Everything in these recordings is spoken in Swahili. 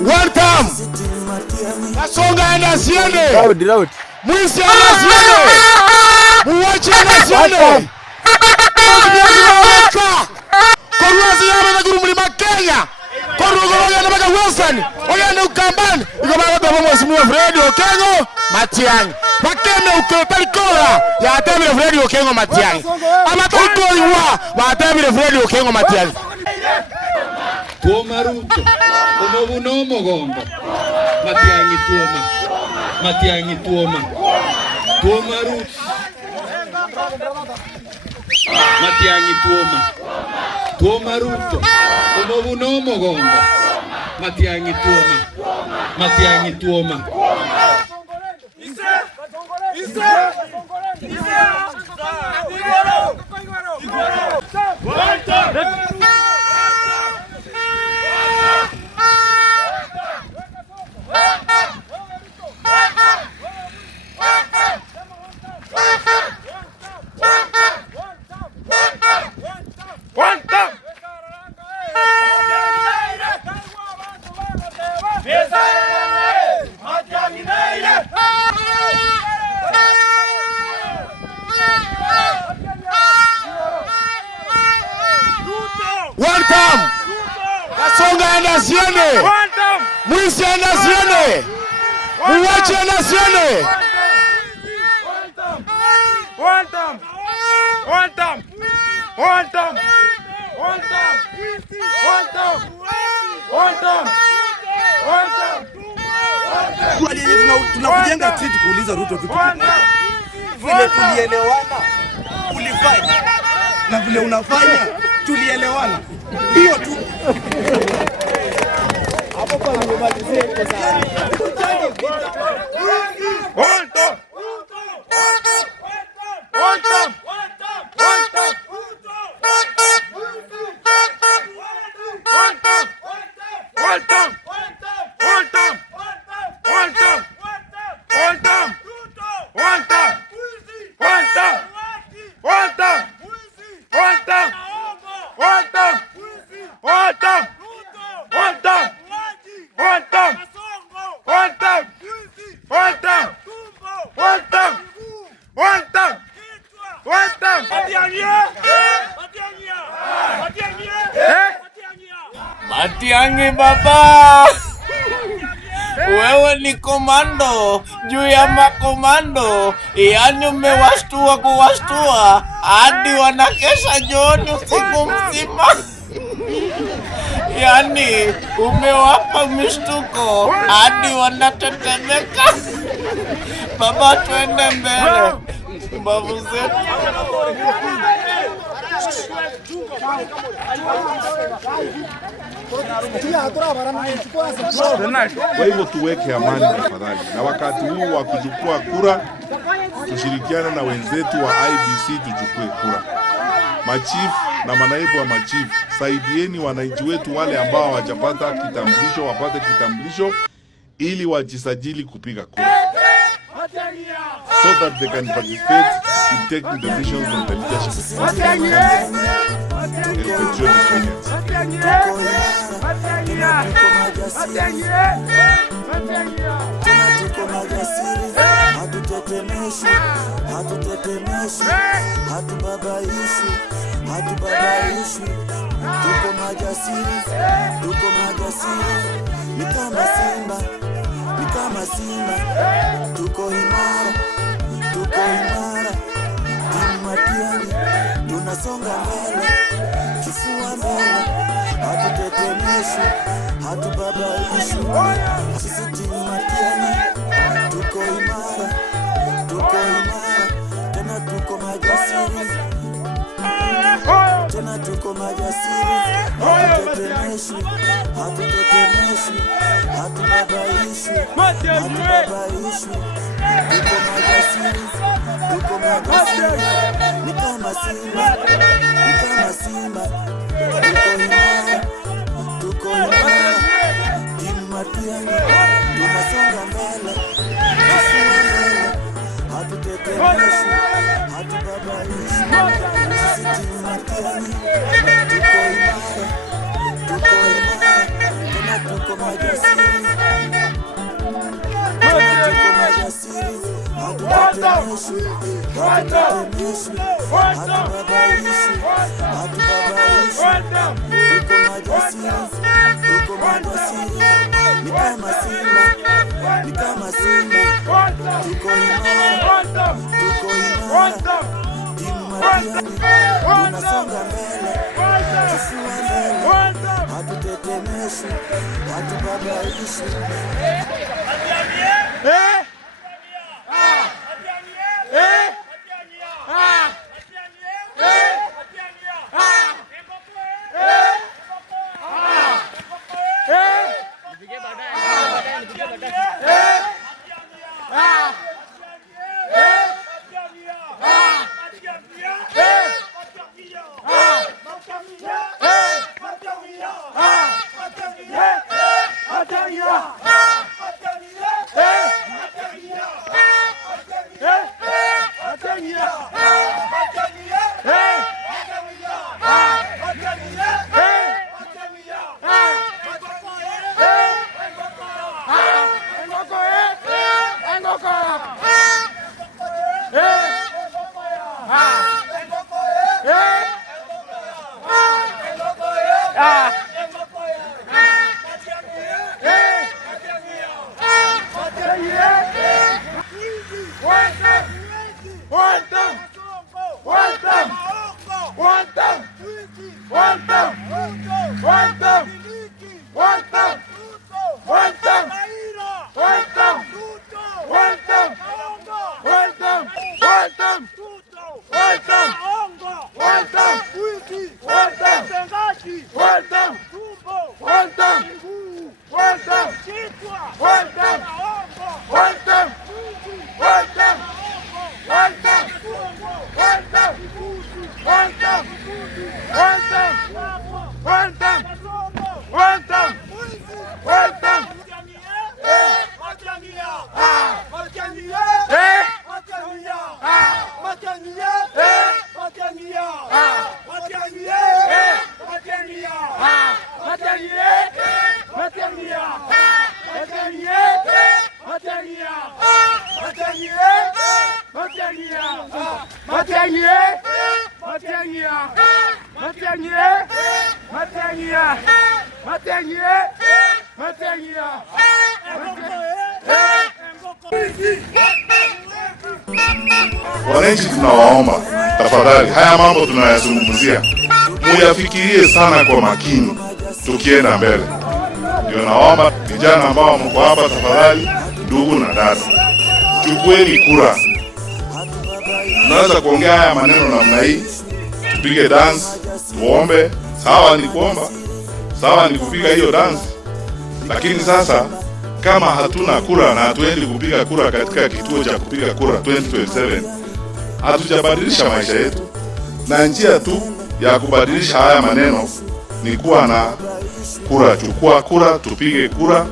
One time. Kasonga enda siende. Round. Mwisi enda siende. Muwachi enda siende. Koruazi yama na guru mlima Kenya. Koruazi yama na Wilson. Oyende ukambani. Iko baba baba mheshimiwa Fred Okengo Matiang'i. Wakende ukopelikora ya atemile Fred Okengo Matiang'i. Amatarikori wa atemile Fred Okengo Matiang'i. Tuoma Ruto, omobuno mogondo. Matiang'i tuoma. Matiang'i tuoma. Tuoma Ruto. Matiang'i tuoma. Tuoma Ruto, omobuno mogondo. Matiang'i tuoma. Matiang'i tuoma. One time. Kasonga enda siende. Mwisi enda siende. Muwachi enda siende. Tunakujenga treat kuuliza Ruto vitu. Vile tulielewana ulifanya na vile unafanya tulielewana. Hiyo tu. Hapo kwa nimemalizia kwa sana. Matiang'i baba, wewe ni komando juu ya makomando, yaani umewashtua kuwashtua hadi wanakesha jioni usiku mzima. Yaani umewapa mishtuko hadi wanatetemeka. Baba, twende mbele, babu zetu. Kwa hivyo tuweke amani tafadhali, na wakati huu wa kuchukua kura tushirikiane na wenzetu wa IEBC tuchukue kura. Machief na manaibu wa machief, saidieni wananchi wetu wale ambao hawajapata kitambulisho wapate kitambulisho ili wajisajili kupiga kura, so that they can participate in taking decisions on the leadership of tuko imara, Timu Matiang'i, tunasonga mbele, kifua mbele, hatutetemeshwi, hatubabaishwi. Sisi Timu Matiang'i, tuko imara, tena tuko majasiri, hatutetemeshwi, hatubabaishwi. Tuko majasiri, ni kama simba, tuko imara, Timu Matiang'i, tunasonga mbele, kifua mbele, hatutetemeshwi, hatubabaishwi. Sisi Timu Matiang'i, tuko imara, tena tuko majasiri. hatutetemeshwi, hatutetemeshwi, hatubabaishwi, hatubabaishwi. Tuko majasiri, tuko majasiri, ni kama simba, ni kama simba. Tuko imara, tuko imara, timu Matiang'i, tunasonga mbele, kifua mbele, hatutetemeshwi, hatubabaishwi. Wananchi tunawaomba tafadhali, haya mambo tunayazungumzia muyafikirie sana kwa makini tukienda mbele. Ndio naomba vijana ambao mko hapa, tafadhali ndugu na dada, chukueni kura. Tunaweza kuongea haya maneno namna hii, tupige dance, tuombe, sawa ni kuomba, sawa ni kupiga hiyo dance. Lakini sasa kama hatuna kura na hatuendi kupiga kura katika kituo cha kupiga kura 2027, hatujabadilisha maisha yetu. Na njia tu ya kubadilisha haya maneno ni kuwa na kura. Chukua kura, tupige kura,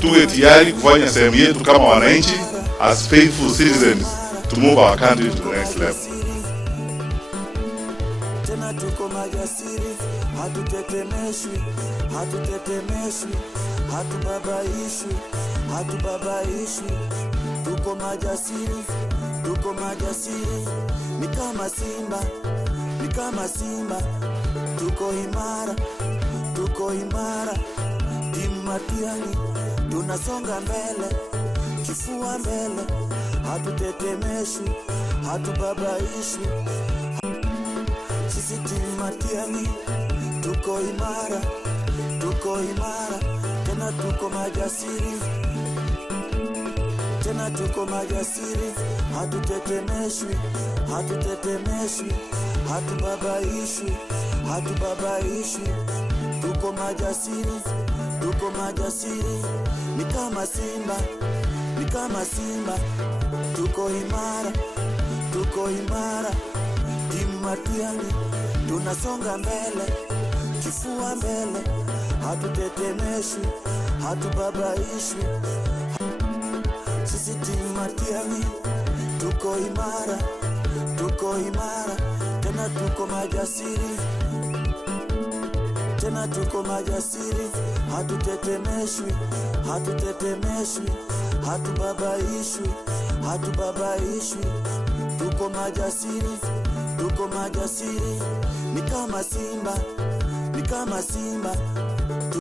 tuwe tayari kufanya sehemu yetu kama wananchi, as faithful citizens, to move our country to the next level. Tena tuko majasiri, hatutetemeshwi, hatutetemeshwi, hatubabaishwi, hatubabaishwi. Tuko majasiri, tuko majasiri, ni kama simba, ni kama simba. Tuko imara, tuko imara, timu Matiang'i, tunasonga mbele, kifua mbele, hatutetemeshwi, hatubabaishwi. Sisi timu Matiang'i, tuko imara, tuko imara, tena tuko majasiri, tena tuko majasiri, hatutetemeshwi, hatutetemeshwi, hatubabaishwi, hatubabaishwi. Tuko majasiri, tuko majasiri, ni kama simba, ni kama simba. Tuko imara, tuko imara, timu Matiang'i, tunasonga mbele, kifua mbele, hatutetemeshwi, hatubabaishwi. Sisi timu Matiang'i, tuko imara, tuko imara, tena tuko majasiri, tena tuko majasiri, hatutetemeshwi, hatutetemeshwi, hatubabaishwi, hatubabaishwi. Tuko majasiri, tuko majasiri, ni kama simba, ni kama simba.